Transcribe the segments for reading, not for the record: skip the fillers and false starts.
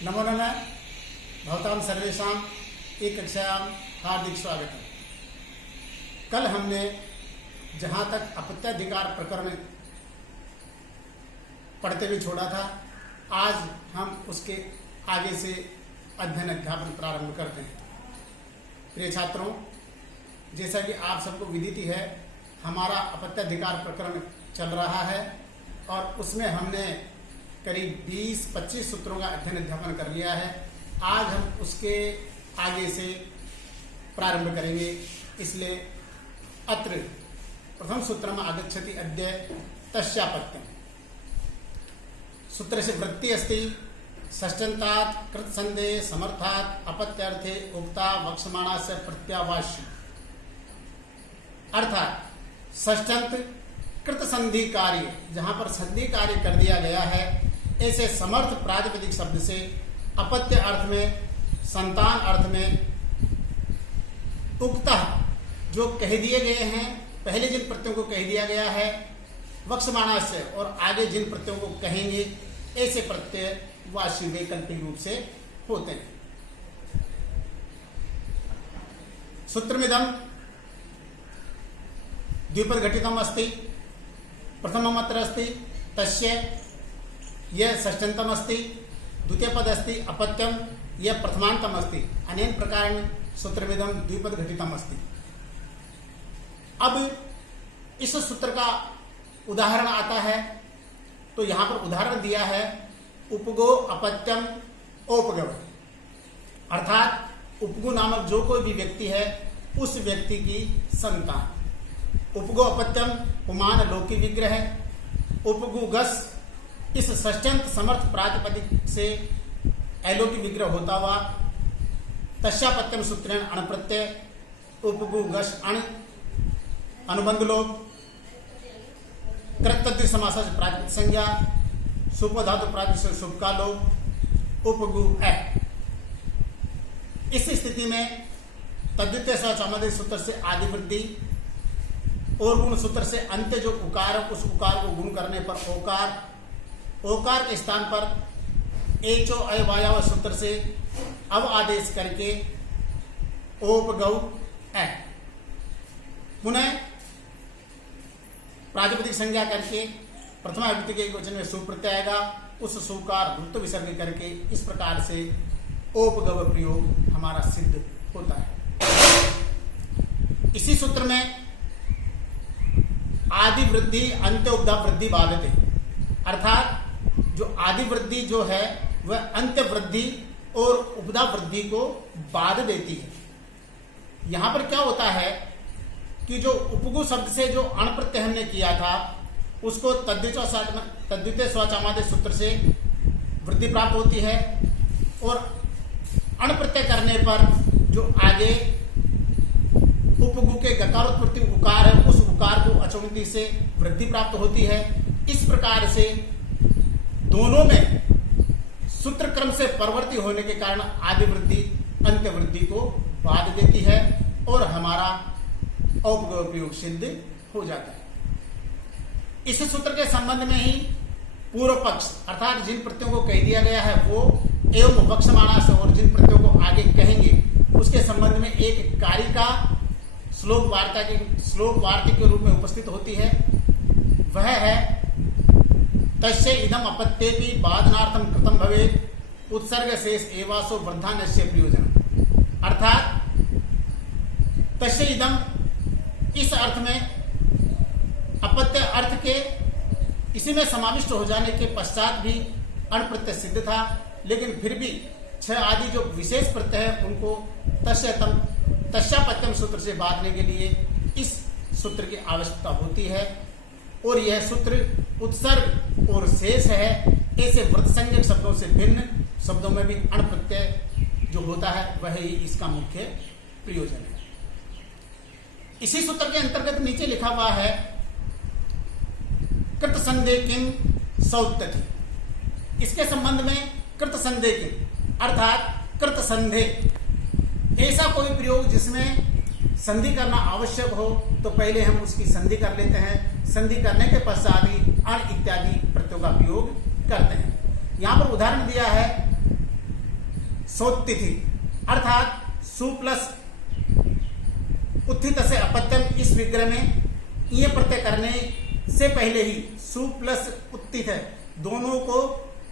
नमो नमः भवतां सर्वेषां एक कक्षायां हार्दिक स्वागत है। कल हमने जहाँ तक अपत्याधिकार प्रकरण पढ़ते हुए छोड़ा था, आज हम उसके आगे से अध्ययन अध्यापन प्रारंभ करते हैं। प्रिय छात्रों, जैसा कि आप सबको विदित ही है, हमारा अपत्याधिकार प्रकरण चल रहा है और उसमें हमने करीब 20-25 सूत्रों का अध्ययन अध्यापन कर लिया है। आज हम उसके आगे से प्रारंभ करेंगे। इसलिए अत्र प्रथम सूत्र में आगच्छति अद्य तस्यापत्यम। सूत्र से वृत्ति अस्ति षष्ठन्तात् कृत संदेह समर्थात् अपत्यार्थे उक्ता वक्ष्यमाणा से प्रत्यावाच्य। अर्थात षष्ठन्त कृत संधि कार्य, जहां पर संधि कार्य कर दिया गया है, ऐसे समर्थ प्रातिपदिक शब्द से अपत्य अर्थ में, संतान अर्थ में उक्ता जो कह दिए गए हैं, पहले जिन प्रत्ययों को कह दिया गया है, वक्ष्यमाणा से और आगे जिन प्रत्ययों को कहेंगे, ऐसे प्रत्यय वाच्य वैकल्पिक रूप से होते हैं। सूत्रमिदं द्विपद घटितम अस्ति, प्रथमम अत्र अस्ति तस्य, यह षष्ठन्तम अस्ति, द्वितीय पद अस्ति अपत्यम, यह प्रथमान्तम अस्ति। अनेन प्रकारेण सूत्रमिदं द्विपद घटितम अस्ति। अब इस सूत्र का उदाहरण आता है, तो यहां पर उदाहरण दिया है उपगो अपत्यम औपगव। अर्थात उपगु नामक जो कोई भी व्यक्ति है, उस व्यक्ति की संतान। उपगो अपत्यम पुमान लोकी विग्रह, उपगु गस इस षष्ठ्यंत समर्थ प्रातिपदिक से अलोकी विग्रह होता हुआ तस्यापत्यम सूत्रेण अण प्रत्यय, उपगु गस अण अनुबंध लोप, कृतद्रि समासा से प्रातिपदिक संज्ञा, सुपधातु प्रातिपदिक से शुभ का लोप, उपगु है। इस स्थिति में तद्वितीय सचामदे सूत्र से आदि वृद्धि और गुण सूत्र से अंत्य जो उकार है, उस उकार को गुण करने पर ओकार, ओकार के स्थान पर एचो अयवायाव सूत्र से अव आदेश करके ओपगौ है। पुनः प्रातिपदिक संज्ञा करके प्रथमा विभक्ति के वचन में सुप्रत्यय आएगा, उस सुकार वृत्त विसर्ग करके इस प्रकार से ओपगव प्रयोग हमारा सिद्ध होता है। इसी सूत्र में आदि वृद्धि अंत्य उपधा वृद्धि बाधते, अर्थात जो आदि वृद्धि जो है वह अंत्य वृद्धि और उपधा वृद्धि को बाध देती है। यहां पर क्या होता है कि जो उपगु शब्द से जो अण प्रत्यय हमने किया था, उसको तद्वितीय स्वचामादेश सूत्र से वृद्धि प्राप्त होती है और अण प्रत्यय करने पर जो आगे उपगु के गकारोत्पत्ति उकार है, उस उकार को अचोन्नति से वृद्धि प्राप्त होती है। इस प्रकार से दोनों में सूत्र क्रम से परवर्ती होने के कारण आदि वृद्धि अंत्य वृद्धि को बाध देती है और हमारा औपगव प्रयोग सिद्ध हो जाता है। इस सूत्र के संबंध में ही पूर्व पक्ष, अर्थात जिन प्रत्ययों को कह दिया गया है वो एवं वक्ष्यमाणा से और जिन प्रत्ययों को आगे कहेंगे, उसके संबंध में एक कारिका श्लोक वार्ता के रूप में उपस्थित होती है। वह है तस्य इदम अपत्येपि बाधनार्थम कृतम भवेत् उत्सर्ग शेष एवासो वृद्धान्यस्य प्रयोजन। अर्थात तस्य इदम इस अर्थ में अपत्य अर्थ के इसी में समाविष्ट हो जाने के पश्चात भी अण प्रत्यय सिद्ध था, लेकिन फिर भी 6 आदि जो विशेष प्रत्यय है उनको तस्यापत्यम सूत्र से बांधने के लिए इस सूत्र की आवश्यकता होती है। और यह सूत्र उत्सर्ग और शेष है, ऐसे वृत्तसंज्ञक शब्दों से भिन्न शब्दों में भी अण प्रत्यय जो होता है वह ही इसका मुख्य प्रयोजन है। इसी सूत्र के अंतर्गत नीचे लिखा हुआ है कृत संदेह किम सौत्यति। इसके संबंध में कृत संदेह किम अर्थात कृत संदेह, ऐसा कोई प्रयोग जिसमें संधि करना आवश्यक हो, तो पहले हम उसकी संधि कर लेते हैं। संधि करने के पश्चात ही अण इत्यादि प्रत्ययों का प्रयोग करते हैं। यहाँ पर उदाहरण दिया है सौतिथि, अर्थात सु प्लस उत्थित से अपत्यम, इस विग्रह में ये प्रत्यय करने से पहले ही सु प्लस उत्थित दोनों को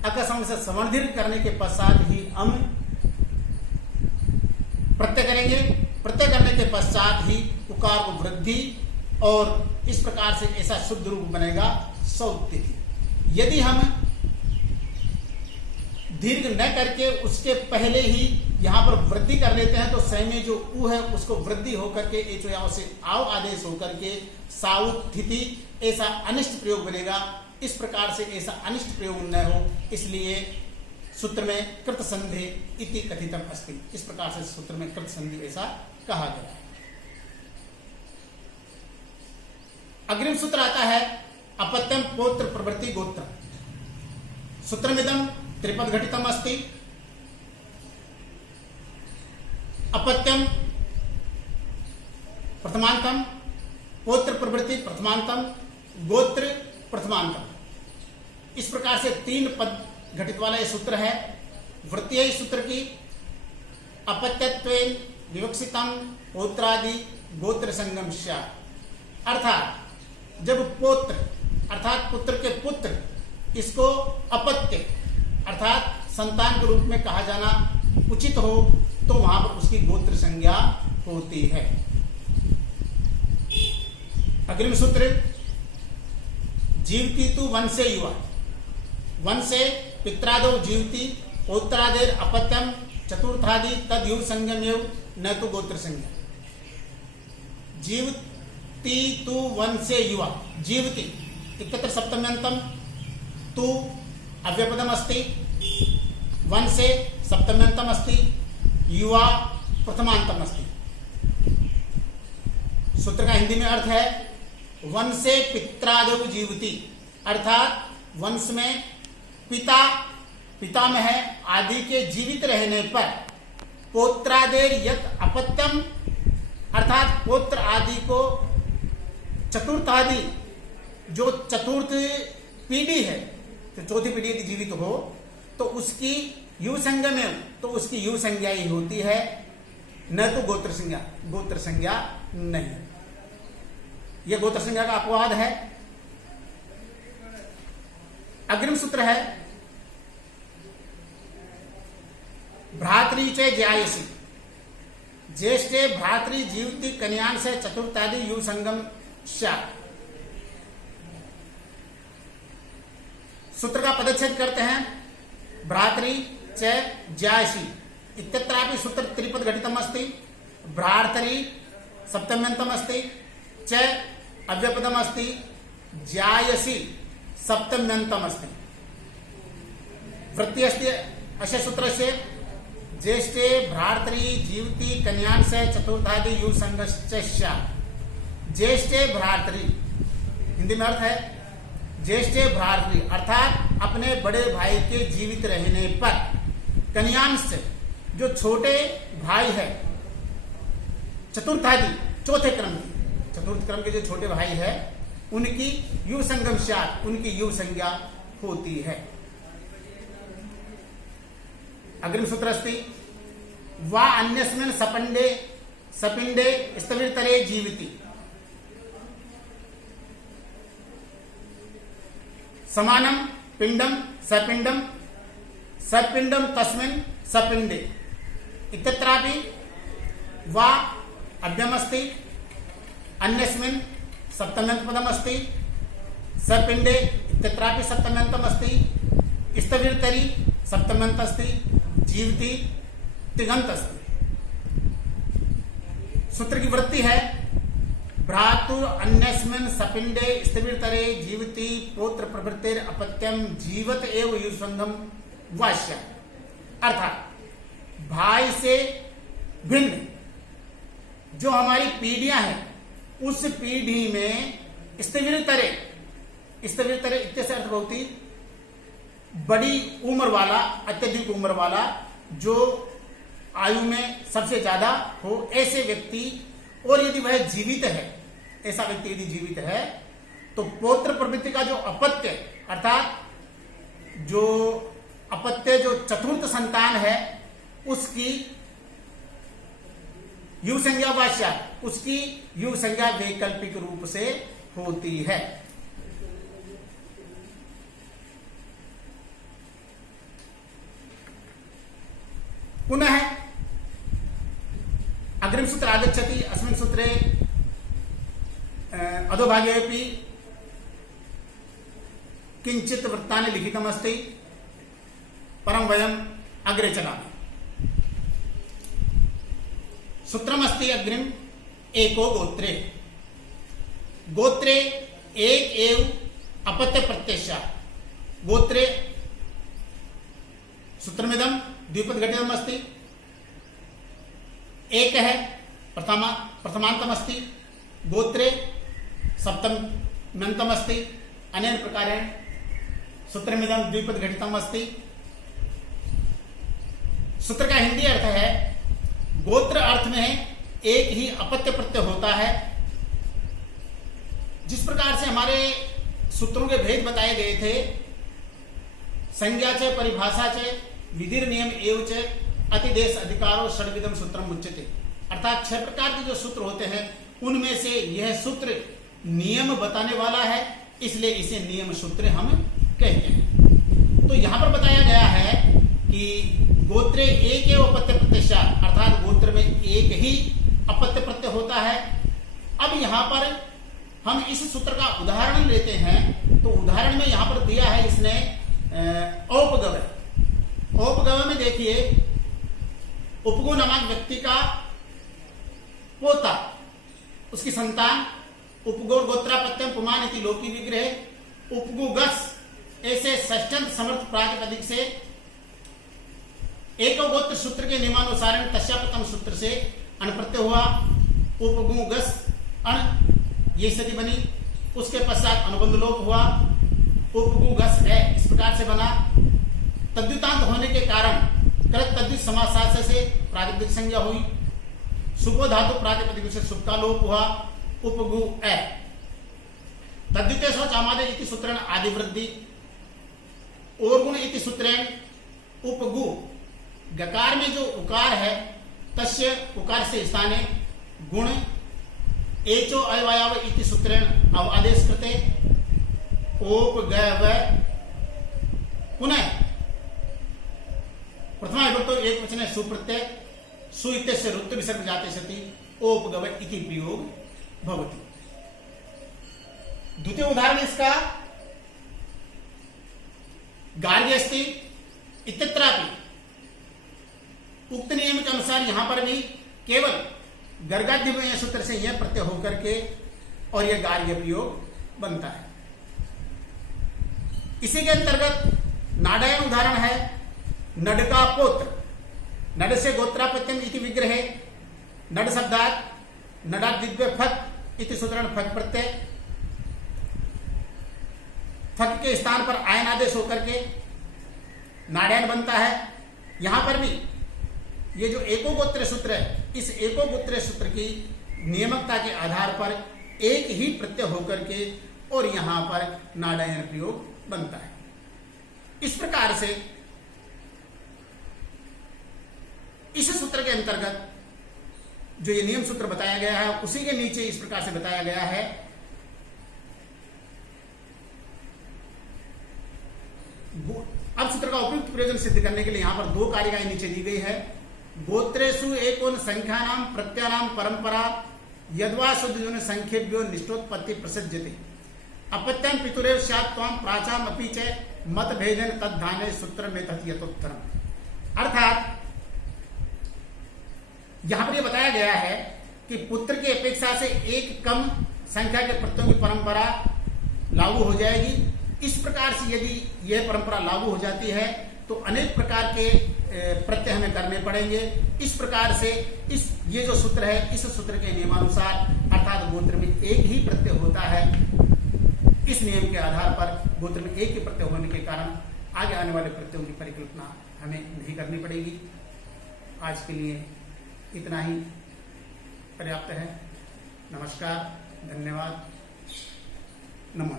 अकस्म से संवर्धित करने के पश्चात ही हम प्रत्यय करेंगे। प्रत्यय करने के पश्चात ही उकार को वृद्धि, और इस प्रकार से ऐसा शुद्ध रूप बनेगा सौतिथि। यदि हम दीर्घ न करके उसके पहले ही यहां पर वृद्धि कर लेते हैं तो सह में जो उ है उसको वृद्धि होकर के एचो याओ से आओ आदेश होकर के साउत्थिति, ऐसा अनिष्ट प्रयोग बनेगा। इस प्रकार से ऐसा अनिष्ट प्रयोग न हो, इसलिए सूत्र में कृत संधि इति कथितम अस्ति। इस प्रकार से सूत्र में कृत संधि ऐसा कहा गया है। अग्रिम सूत्र आता है अपत्यम पौत्र प्रवृत्ति गोत्र। सूत्रमिदं त्रिपद घटितम अस्ति। अपत्यम प्रथमांतम, पौत्र प्रवृत्ति प्रथमांतम, गोत्र प्रथमांतम। इस प्रकार से 3 पद घटित वाला यह सूत्र है। वृत्तीय सूत्र की अपत्यत्वेन विवक्षितम पौत्रादि गोत्र संगम स्यात्, अर्थात जब पौत्र अर्थात पुत्र के पुत्र इसको अपत्य अर्थात संतान के रूप में कहा जाना उचित हो तो वहां पर उसकी गोत्र संज्ञा होती है। अग्रिम सूत्र जीवती तु वंशे युवा, वंशे पित्रादो जीवती पौत्रादेर अपत्यम चतुर्थादि तद युव संगमेव न तो गोत्र संज्ञा। जीवती तु वंशे युवा, जीवती इत्यत्र सप्तम्यंतम, तु अव्यपदम अस्ति, वंशे सप्तम्यंतम अस्ति, युवा प्रथमांतम अस्ति। सूत्र का हिंदी में अर्थ है वंशे पित्रादो जीवती, अर्थात वंश में पितामह आदि के जीवित रहने पर पौत्रादेर यत अपत्यम, अर्थात पौत्र आदि को चतुर्थ आदि जो चतुर्थ पीढ़ी है, तो चौथी पीढ़ी यदि जीवित हो तो उसकी युव संज्ञा में तो उसकी युव संज्ञा ही होती है, न तो गोत्र संज्ञा। गोत्र संज्ञा नहीं, यह गोत्र संज्ञा का अपवाद है। अग्रिम सूत्र है भ्रातृ च ज्यायसी, ज्येष्ठे भ्रातृ जीवती कन्यान से चतुर्थादि युव संगम स्यात्। सूत्र का पदच्छेद करते हैं भ्रातृ च ज्यायसी इत्यत्रापि सूत्र त्रिपद घटितम अस्ति। भ्रातृ सप्तम्यंतम अस्ति, च अव्यपदम अस्ति, ज्यायसी सप्तम्यंतम अस्ति। वृत्ति अस्ति अस्य सूत्रस्य ज्येष्ठे भ्रातृ जीवति कन्यान से चतुर्थादि युव संगश्च स्यात्। ज्येष्ठे भ्रातृ हिंदी में अर्थ है ज्येष्ठे भ्रातृ अर्थात अपने बड़े भाई के जीवित रहने पर कन्यांश जो छोटे भाई है, चतुर्थादि चौथे क्रम की, चतुर्थ क्रम के जो छोटे भाई है उनकी युव संगम स्यात्, उनकी युव संज्ञा होती है। अग्रिम सूत्र अस्ति वा अन्यस्मिन् सपिंडे स्थविरतरे जीविति। समानम पिंडम सपिंडम सपिंडम तस्मिन् सपिंडे इत्यत्रापि वा अभ्यम अस्ति, अन्यस्मिन् सप्तम्यंत पदम अस्ति, सपिंडे इत्यत्रापि सप्तम्यंतम अस्ति, स्थविरतरी सप्तम्यंत अस्ति, जीवति तिङन्त अस्ति। सूत्र की वृत्ति है भ्रातुर अन्यस्मिन् सपिंडे स्थविरतरे जीवति पौत्र प्रवृत्तिर अपत्यम जीवत एव युव संगम वाश्य, अर्थात भाई से भिन्न जो हमारी पीढ़ियां हैं उस पीढ़ी में स्थविरतरे इत्यस्य अर्थ होती बड़ी उम्र वाला, अत्यधिक उम्र वाला, जो आयु में सबसे ज्यादा हो ऐसे व्यक्ति, और यदि वह जीवित है, ऐसा व्यक्ति यदि जीवित है तो पौत्र प्रवृत्ति का जो अपत्य अर्थात जो अपत्य जो चतुर्थ संतान है उसकी यु संज्ञा वाच्या, उसकी यु संज्ञा वैकल्पिक रूप से होती है। पुनः अग्रिम सूत्र आगच्छति। अस्मिन् सूत्रे अधोभागेऽपि किंचित वृत्तानि लिखितमस्ति, परं वयम् अग्रे चलामः। सूत्रमस्ति अग्रिम एको गोत्रे, गोत्रे एक एव अपत्य प्रत्ययः। गोत्रे सूत्रमिदं द्विपदघटितम् अस्ति, एक है प्रथमान्तम् अस्ति, गोत्रे सप्तम्यन्तम् अस्ति। अनेन प्रकारेण सूत्रमिदं द्विपदघटितम् अस्ति। सूत्र का हिंदी अर्थ है, गोत्र अर्थ में एक ही अपत्य प्रत्यय होता है। जिस प्रकार से हमारे सूत्रों के भेद बताए गए थे, संज्ञा च परिभाषा च विधिर नियम एवं च अतिदेश अधिकारो षड्विधम सूत्रम उच्यते। अर्थात 6 प्रकार के जो सूत्र होते हैं उनमें से यह सूत्र नियम बताने वाला है, इसलिए इसे नियम सूत्र हम कहते हैं। तो यहां पर बताया गया है कि गोत्रे एक एव अपत्य प्रत्यय, अर्थात गोत्र में एक ही अपत्य प्रत्यय होता है। अब यहां पर हम इस सूत्र का उदाहरण लेते हैं। तो उदाहरण में यहां पर दिया है इसने औपगव्य। औपगव्य में देखिए, उपगु नामक व्यक्ति का पोता, उसकी संतान उपगोर गोत्रापत्यम पुमान इति लोकी विग्रह उपगु गस, ऐसे षष्ठ्यंत समर्थ प्रातिपदिक से एको गोत्र सूत्र के नियमानुसार तस्यापतम सूत्र से अण प्रत्यय हुआ। उपगु गस अण, ये स्थिति बनी। उसके पश्चात अनुबंध लोप हुआ, उपगु गस है, इस प्रकार से बना। तद्युतांत होने के कारण कृत तद्युत समासास्य से प्रातिपदिक संज्ञा हुई। सुपो धातु प्रातिपदिक से सुप का लोप हुआ, उपगु ए। तद्युतेषु चामादे इति सूत्रेण आदि वृद्धि, और गुण इति सूत्रेण उपगु, गकार में जो उकार है तस्य उकार से स्थाने गुण एचो अयवायाव इति सूत्रेण अवादेश कृते उपगव। पुनः प्रथमा विभक्तो एक वचने सुप्रत्यय सु इत्यस्य ऋत्व विसर्ग जाते सति उपगव इति प्रयोग भवति। द्वितीय उदाहरण इसका गार्ग्य अस्ति इत्यत्रापि उक्त नियम के अनुसार यहां पर भी केवल गर्गाद्य सूत्र से यह प्रत्यय होकर के और यह गार्ग्य प्रयोग बनता है। इसी के अंतर्गत नाडयन उदाहरण है। नड का पुत्र, नड से गोत्रापत्यम इति विग्रह, नड शब्दात नडा दिव्य फक इति सूत्रेण फक प्रत्यय, फक के स्थान पर आयन आदेश होकर के नाडयन बनता है। यहां पर भी ये जो एको गोत्र सूत्र है, इस एको गोत्र सूत्र की नियमकता के आधार पर एक ही प्रत्यय होकर के और यहां पर नाडयन प्रयोग बनता है। इस प्रकार से इस सूत्र के अंतर्गत जो ये नियम सूत्र बताया गया है, उसी के नीचे इस प्रकार से बताया गया है। अब सूत्र का उपयुक्त प्रयोजन सिद्ध करने के लिए यहां पर 2 कारिकाएं नीचे दी गई है। गोत्रेषु एकोन संख्यानाम प्रत्ययानाम परंपरा यद्वा शुद्ध संख्येभ्यो निष्ठोत्पत्ति प्रसज्यते अपत्यं पितुरेव स्यात् त्वं प्राचाम अपि च मतभेदेन तद्धाने सूत्र में तथ्यतोत्तरम। अर्थात यहां पर यह बताया गया है कि पुत्र की अपेक्षा से एक कम संख्या के प्रत्ययों की परंपरा लागू हो जाएगी। इस प्रकार से यदि यह परंपरा लागू हो जाती है तो अनेक प्रकार के प्रत्यय हमें करने पड़ेंगे। इस प्रकार से ये जो सूत्र है, इस सूत्र के नियमानुसार अर्थात गोत्र में एक ही प्रत्यय होता है। इस नियम के आधार पर गोत्र में एक ही प्रत्यय होने के कारण आगे आने वाले प्रत्ययों की परिकल्पना हमें नहीं करनी पड़ेगी। आज के लिए इतना ही पर्याप्त है। नमस्कार, धन्यवाद, नमो।